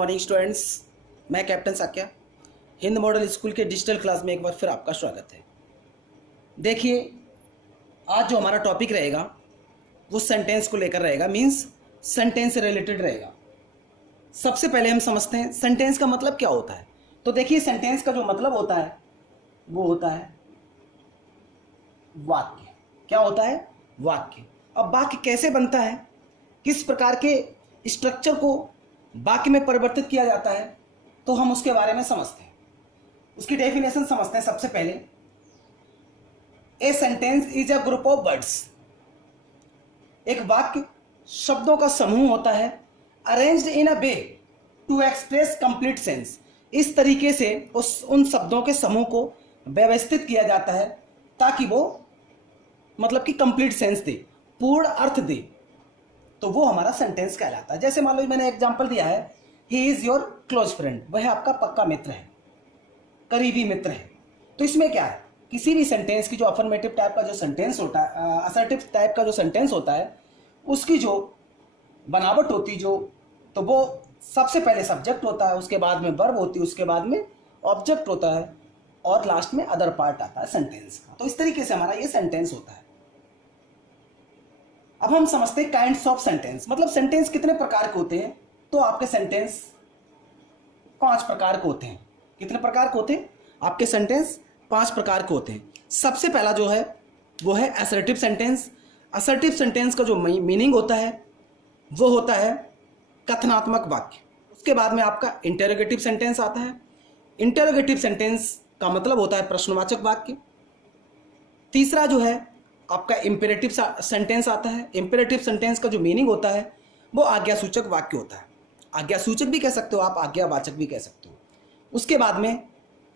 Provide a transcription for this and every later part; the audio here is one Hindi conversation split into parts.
मॉर्निंग स्टूडेंट्स, मैं captain Sakya Hind model school के डिजिटल क्लास में एक बार फिर आपका स्वागत है। देखिए, आज जो हमारा टॉपिक रहेगा वो सेंटेंस को लेकर रहेगा, मींस सेंटेंस से रिलेटेड रहेगा। सबसे पहले हम समझते हैं सेंटेंस का मतलब क्या होता है। तो देखिए, सेंटेंस का जो मतलब होता है वो होता है वाक्य। क्या होता है? वाक्य। अब वाक्य कैसे बनता है, किस प्रकार के स्ट्रक्चर को वाक्य में परिवर्तित किया जाता है, तो हम उसके बारे में समझते हैं। उसकी डेफिनेशन समझते हैं। सबसे पहले, a sentence is a group of words. एक वाक्य शब्दों का समूह होता है, arranged in a way to express complete sense. इस तरीके से उन शब्दों के समूह को व्यवस्थित किया जाता है ताकि वो मतलब कि कंप्लीट सेंस दे, पूर्ण अर्थ दे। तो वो हमारा सेंटेंस कहलाता है। जैसे मान लो मैंने एग्जांपल दिया है, he is your close friend. वह आपका पक्का मित्र है, करीबी मित्र है। तो इसमें क्या है, किसी भी सेंटेंस की जो अफर्मेटिव टाइप का जो सेंटेंस होता है, असर्टिव टाइप का जो सेंटेंस होता है, उसकी जो बनावट होती जो, तो वो सबसे पहले सब्जेक्ट होता है, उसके बाद में वर्ब होती है, उसके बाद में ऑब्जेक्ट होता है, और लास्ट में अदर पार्ट आता है सेंटेंस का। तो इस तरीके से हमारा ये सेंटेंस होता है। अब हम समझते हैं काइंड्स ऑफ सेंटेंस, मतलब सेंटेंस कितने प्रकार के होते हैं। तो आपके सेंटेंस 5 प्रकार के होते हैं। कितने प्रकार के होते हैं? आपके सेंटेंस 5 प्रकार के होते हैं। सबसे पहला जो है वो है असर्टिव सेंटेंस। असर्टिव सेंटेंस का जो मीनिंग होता है वो होता है कथनात्मक वाक्य। उसके बाद में आपका इंटेरोगेटिव सेंटेंस आता है। इंटेरोगेटिव सेंटेंस का मतलब होता है प्रश्नवाचक वाक्य। तीसरा जो है आपका इंपेरेटिव सेंटेंस आता है। इंपेरेटिव सेंटेंस का जो मीनिंग होता है वो आज्ञासूचक वाक्य होता है। आज्ञासूचक भी कह सकते हो आप, आज्ञावाचक भी कह सकते हो। उसके बाद में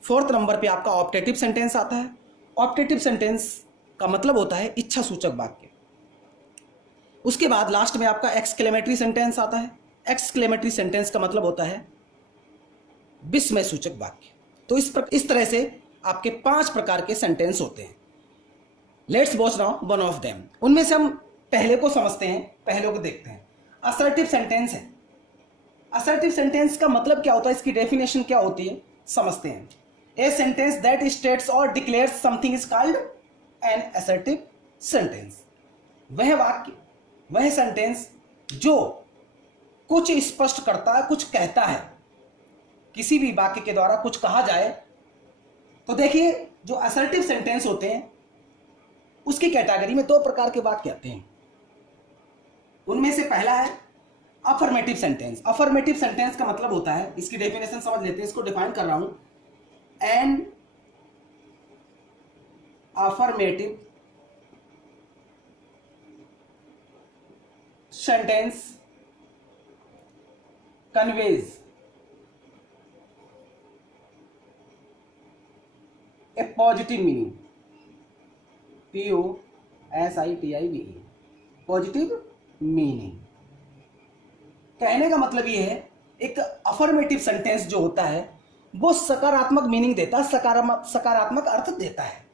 4th नंबर पे आपका ऑप्टेटिव सेंटेंस आता है। ऑप्टेटिव सेंटेंस का मतलब होता है इच्छा सूचक वाक्य। उसके बाद लास्ट में आपका एक्सक्लेमेटरी सेंटेंस आता है। एक्सक्लेमेटरी सेंटेंस का मतलब होता है विस्मय सूचक वाक्य। तो इस तरह से आपके 5 प्रकार के सेंटेंस होते हैं। Let's watch now one of them. उनमें से हम पहले को समझते हैं, पहले को देखते हैं। असर्टिव सेंटेंस है। असर्टिव सेंटेंस का मतलब क्या होता है, इसकी डेफिनेशन क्या होती है, समझते हैं। ए सेंटेंस दैट स्टेट्स और declares something is called an assertive sentence. वह वाक्य, वह सेंटेंस जो कुछ स्पष्ट करता है, कुछ कहता है। किसी भी वाक्य के द्वारा कुछ कहा जाए तो देखिए, जो असर्टिव सेंटेंस होते हैं उसकी कैटेगरी में 2 प्रकार के वाक्य आते हैं। उनमें से पहला है अफर्मेटिव सेंटेंस। अफर्मेटिव सेंटेंस का मतलब होता है, इसकी डेफिनेशन समझ लेते हैं, इसको डिफाइन कर रहा हूं। An affirmative sentence conveys a positive meaning, POSITIVE, positive meaning. कहने का मतलब ये है, एक अफर्मेटिव सेंटेंस जो होता है वो सकारात्मक मीनिंग देता है, सकारात्मक अर्थ देता है।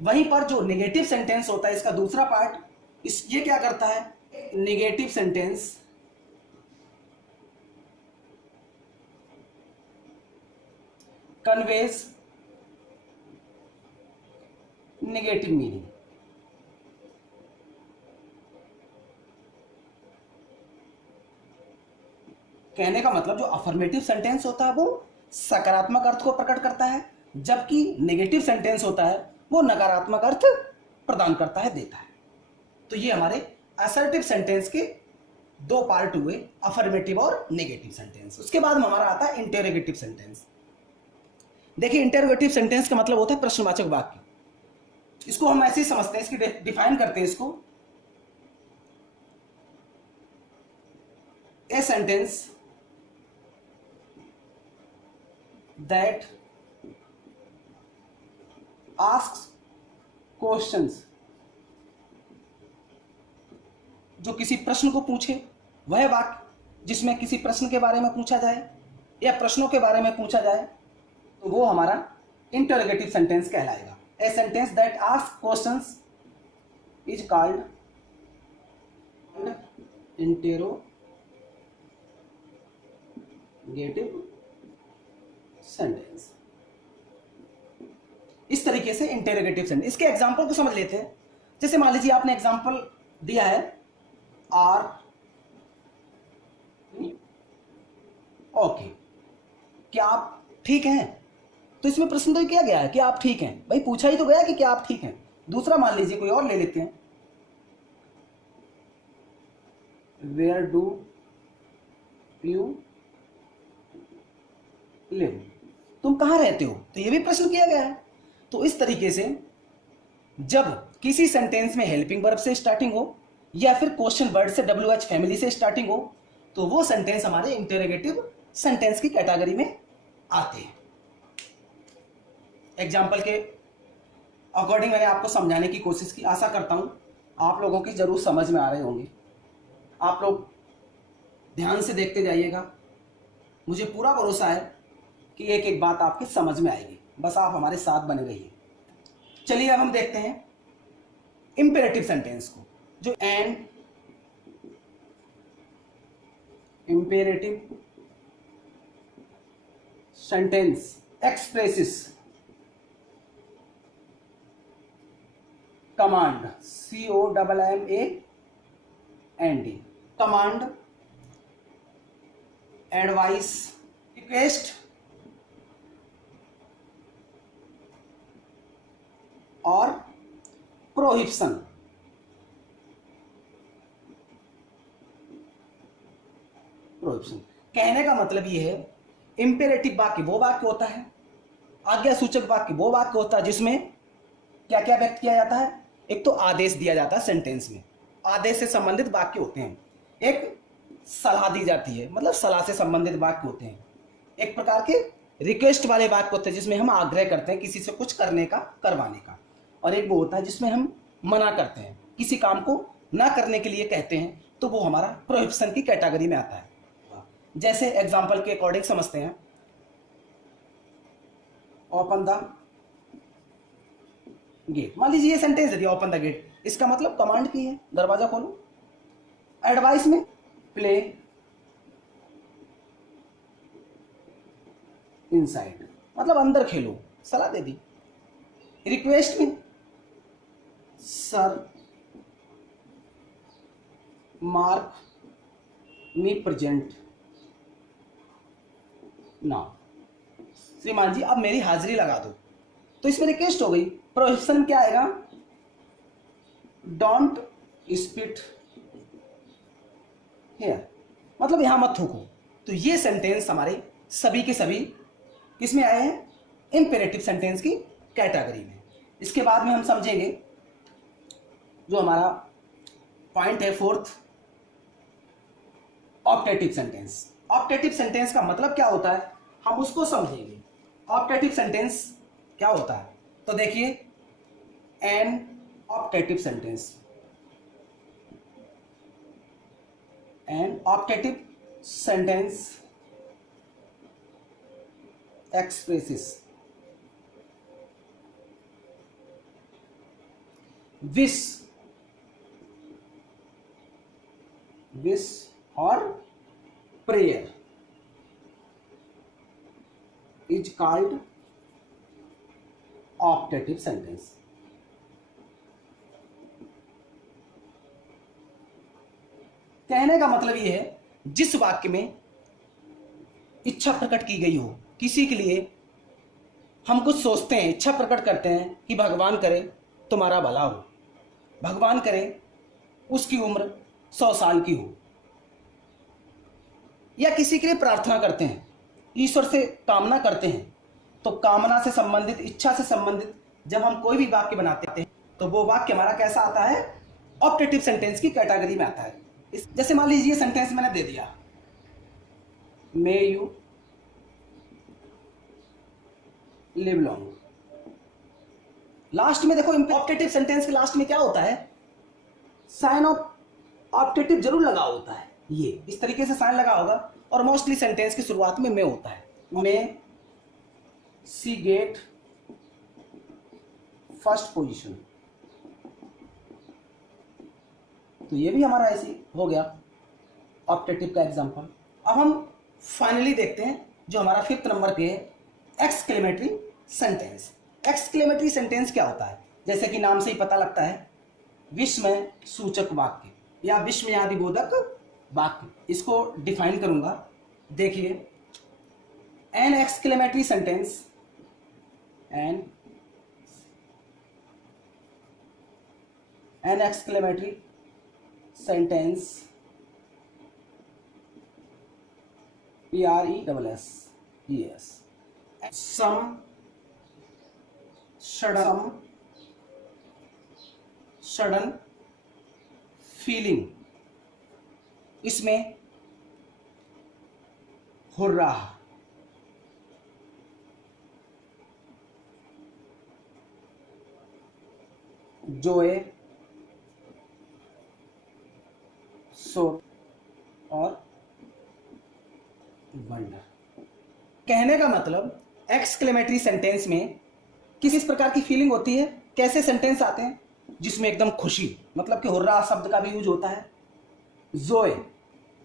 वहीं पर जो नेगेटिव सेंटेंस होता है, इसका दूसरा पार्ट, ये क्या करता है, negative sentence conveys negative meaning. कहने का मतलब जो अफर्मेटिव सेंटेंस होता है वो सकारात्मक अर्थ को प्रकट करता है, जबकि नेगेटिव सेंटेंस होता है वो नकारात्मक अर्थ प्रदान करता है, देता है। तो ये हमारे असर्टिव सेंटेंस के 2 पार्ट हुए, अफर्मेटिव और नेगेटिव सेंटेंस। उसके बाद में हमारा आता है इंटेरोगेटिव सेंटेंस। देखिए, इंटेरोगेटिव सेंटेंस का मतलब होता है प्रश्नवाचक वाक्य। इसको हम ऐसे ही समझते हैं, इसकी डिफाइन करते हैं इसको। A sentence that asks questions, जो किसी प्रश्न को पूछे, वह वाक्य जिसमें किसी प्रश्न के बारे में पूछा जाए या प्रश्नों के बारे में पूछा जाए, तो वो हमारा इंटरोगेटिव सेंटेंस कहलाएगा। A sentence that asks questions is called interrogative interrogative sentence. इस तरीके से इंटेरोगेटिव सेंटेंस। इसके एग्जांपल को समझ लेते हैं। जैसे मान लीजिए आपने एग्जांपल दिया है आर ओके, क्या आप ठीक हैं? तो इसमें प्रश्न तो किया गया है कि आप ठीक हैं, भाई पूछा ही तो गया कि क्या आप ठीक हैं। दूसरा मान लीजिए कोई और ले लेते हैं, वेयर डू यू लिव, तुम कहां रहते हो? तो ये भी प्रश्न किया गया है। तो इस तरीके से जब किसी सेंटेंस में हेल्पिंग वर्ब से स्टार्टिंग हो या फिर क्वेश्चन वर्ड से WH फैमिली से स्टार्टिंग हो तो वो सेंटेंस हमारे इंटेरोगेटिव सेंटेंस की कैटेगरी में आते हैं। एग्जाम्पल के अकॉर्डिंग मैंने आपको समझाने की कोशिश की। आशा करता हूं आप लोगों की जरूर समझ में आ रहे होंगे। आप लोग ध्यान से देखते जाइएगा, मुझे पूरा भरोसा है कि एक एक बात आपकी समझ में आएगी, बस आप हमारे साथ बने रहिए। चलिए अब हम देखते हैं इंपेरेटिव सेंटेंस को, जो an imperative sentence expresses command, COMMAND, command, advice, request और प्रोहिबिशन। प्रोहिबिशन कहने का मतलब ये है, इंपेरेटिव वाक्य वो वाक्य होता है, आज्ञा सूचक वाक्य वो वाक्य होता है जिसमें क्या क्या व्यक्त किया जाता है। एक तो आदेश दिया जाता है सेंटेंस में, आदेश से संबंधित वाक्य होते हैं। एक सलाह दी जाती है, मतलब सलाह से संबंधित वाक्य होते हैं। एक प्रकार के रिक्वेस्ट वाले वाक्य होते हैं जिसमें हम आग्रह करते हैं किसी से कुछ करने का, करवाने का। और एक वो होता है जिसमें हम मना करते हैं, किसी काम को ना करने के लिए कहते हैं, तो वो हमारा प्रोहिबिशन की कैटेगरी में आता है। जैसे एग्जाम्पल के अकॉर्डिंग समझते हैं, ओपन द गेट। मान लीजिए ये सेंटेंस है, ओपन द गेट, इसका मतलब कमांड की है, दरवाजा खोलो। एडवाइस में प्ले इनसाइड, मतलब अंदर खेलो, सलाह दे दी। रिक्वेस्ट में सर मार्क मी प्रेजेंट ना, श्रीमान जी अब मेरी हाजिरी लगा दो, तो इसमें रिक्वेस्ट हो गई। प्रोहिबिशन में क्या आएगा, डोंट स्पिट हियर, मतलब यहां मत थूको। तो ये सेंटेंस हमारे सभी के सभी किसमें आए हैं, इंपेरेटिव सेंटेंस की कैटेगरी में। इसके बाद में हम समझेंगे जो हमारा पॉइंट है fourth, optative sentence. Optative sentence का मतलब क्या होता है हम उसको समझेंगे। ऑप्टेटिव सेंटेंस क्या होता है, तो देखिए, an optative sentence, an optative sentence expresses wish, wish और prayer is called optative sentence. कहने का मतलब यह है जिस वाक्य में इच्छा प्रकट की गई हो, किसी के लिए हम कुछ सोचते हैं, इच्छा प्रकट करते हैं कि भगवान करे तुम्हारा भला हो, भगवान करे उसकी उम्र 100 साल की हो, या किसी के लिए प्रार्थना करते हैं, ईश्वर से कामना करते हैं, तो कामना से संबंधित, इच्छा से संबंधित जब हम कोई भी वाक्य बनाते हैं तो वो वाक्य हमारा कैसा आता है, ऑप्टेटिव सेंटेंस की कैटेगरी में आता है। जैसे मान लीजिए सेंटेंस मैंने दे दिया, may you live long. Last में देखो, ऑप्टेटिव सेंटेंस के लास्ट में क्या होता है, साइन ऑफ ऑप्टेटिव जरूर लगा होता है। ये इस तरीके से साइन लगा होगा, और मोस्टली सेंटेंस की शुरुआत में मे होता है। मे सी गेट फर्स्ट पोजीशन, तो ये भी हमारा ऐसे हो गया ऑप्टेटिव का एग्जांपल। अब हम फाइनली देखते हैं जो हमारा 5th नंबर पे है एक्सक्लेमेटरी सेंटेंस। एक्सक्लेमेटरी सेंटेंस क्या होता है? जैसे कि नाम से ही पता लगता है, विस्मय सूचक वाक्य या विस्मयादिबोधक वाक्य। इसको डिफाइन करूंगा, देखिए। An exclamatory sentence, an exclamatory sentence PRESSES, some sudden feeling, इसमें हुर्रा, जोए, शोक और वंडर। कहने का मतलब एक्सक्लेमेटरी सेंटेंस में किस प्रकार की फीलिंग होती है, कैसे सेंटेंस आते हैं जिसमें एकदम खुशी, मतलब कि हुर्रा शब्द का भी यूज होता है। जोए,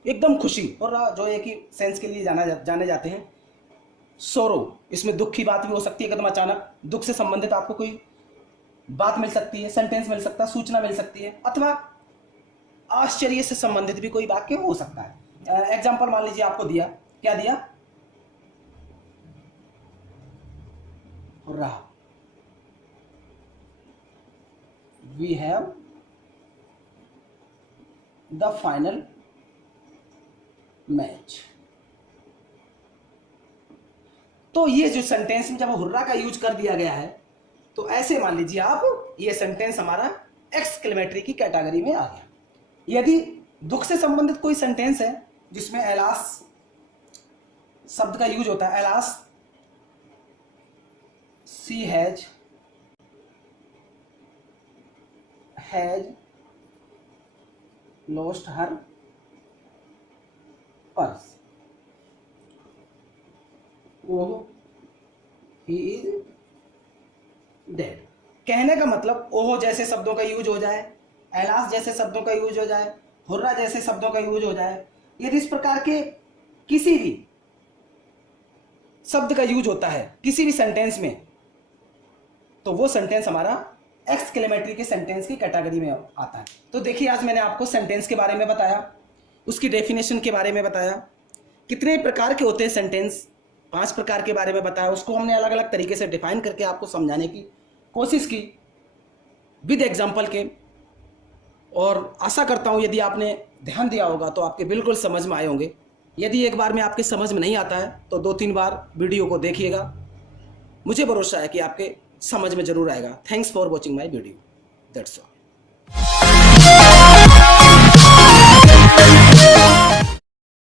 एकदम खुशी, हुर्रा जो एक ही सेंस के लिए जाने जाते हैं। सोरो, इसमें दुख की बात भी हो सकती है, एकदम अचानक दुख से संबंधित आपको कोई बात मिल सकती है, सेंटेंस मिल सकता है, सूचना मिल सकती है, अथवा आश्चर्य से संबंधित भी कोई वाक्य हो सकता है। एग्जाम्पल मान लीजिए आपको दिया, क्या दिया? Hurrah, we have the final match. तो ये जो सेंटेंस में जब हुर्रा का यूज कर दिया गया है, तो ऐसे मान लीजिए आप, ये सेंटेंस हमारा एक्सक्लेमेटरी की कैटेगरी में आ गया। यदि दुख से संबंधित कोई सेंटेंस है जिसमें एलास शब्द का यूज होता है, alas she has lost her purse, oh he is dead. कहने का मतलब ओह जैसे शब्दों का यूज हो जाए, एलास जैसे शब्दों का यूज हो जाए, हुर्रा जैसे शब्दों का यूज हो जाए, यदि इस प्रकार के किसी भी शब्द का यूज होता है किसी भी सेंटेंस में, तो वो सेंटेंस हमारा एक्सक्लेमेटरी के सेंटेंस की कैटेगरी में आता है। तो देखिए, आज मैंने आपको सेंटेंस के बारे में बताया, उसकी डेफिनेशन के बारे में बताया, कितने प्रकार के होते हैं सेंटेंस, 5 प्रकार के बारे में बताया, उसको हमने अलग अलग तरीके से डिफाइन करके आपको समझाने की कोशिश की विद एग्जाम्पल के। और आशा करता हूँ यदि आपने ध्यान दिया होगा तो आपके बिल्कुल समझ में आए होंगे। यदि एक बार में आपके समझ में नहीं आता है तो 2-3 बार वीडियो को देखिएगा, मुझे भरोसा है कि आपके समझ में जरूर आएगा। Thanks for watching my video, that's all.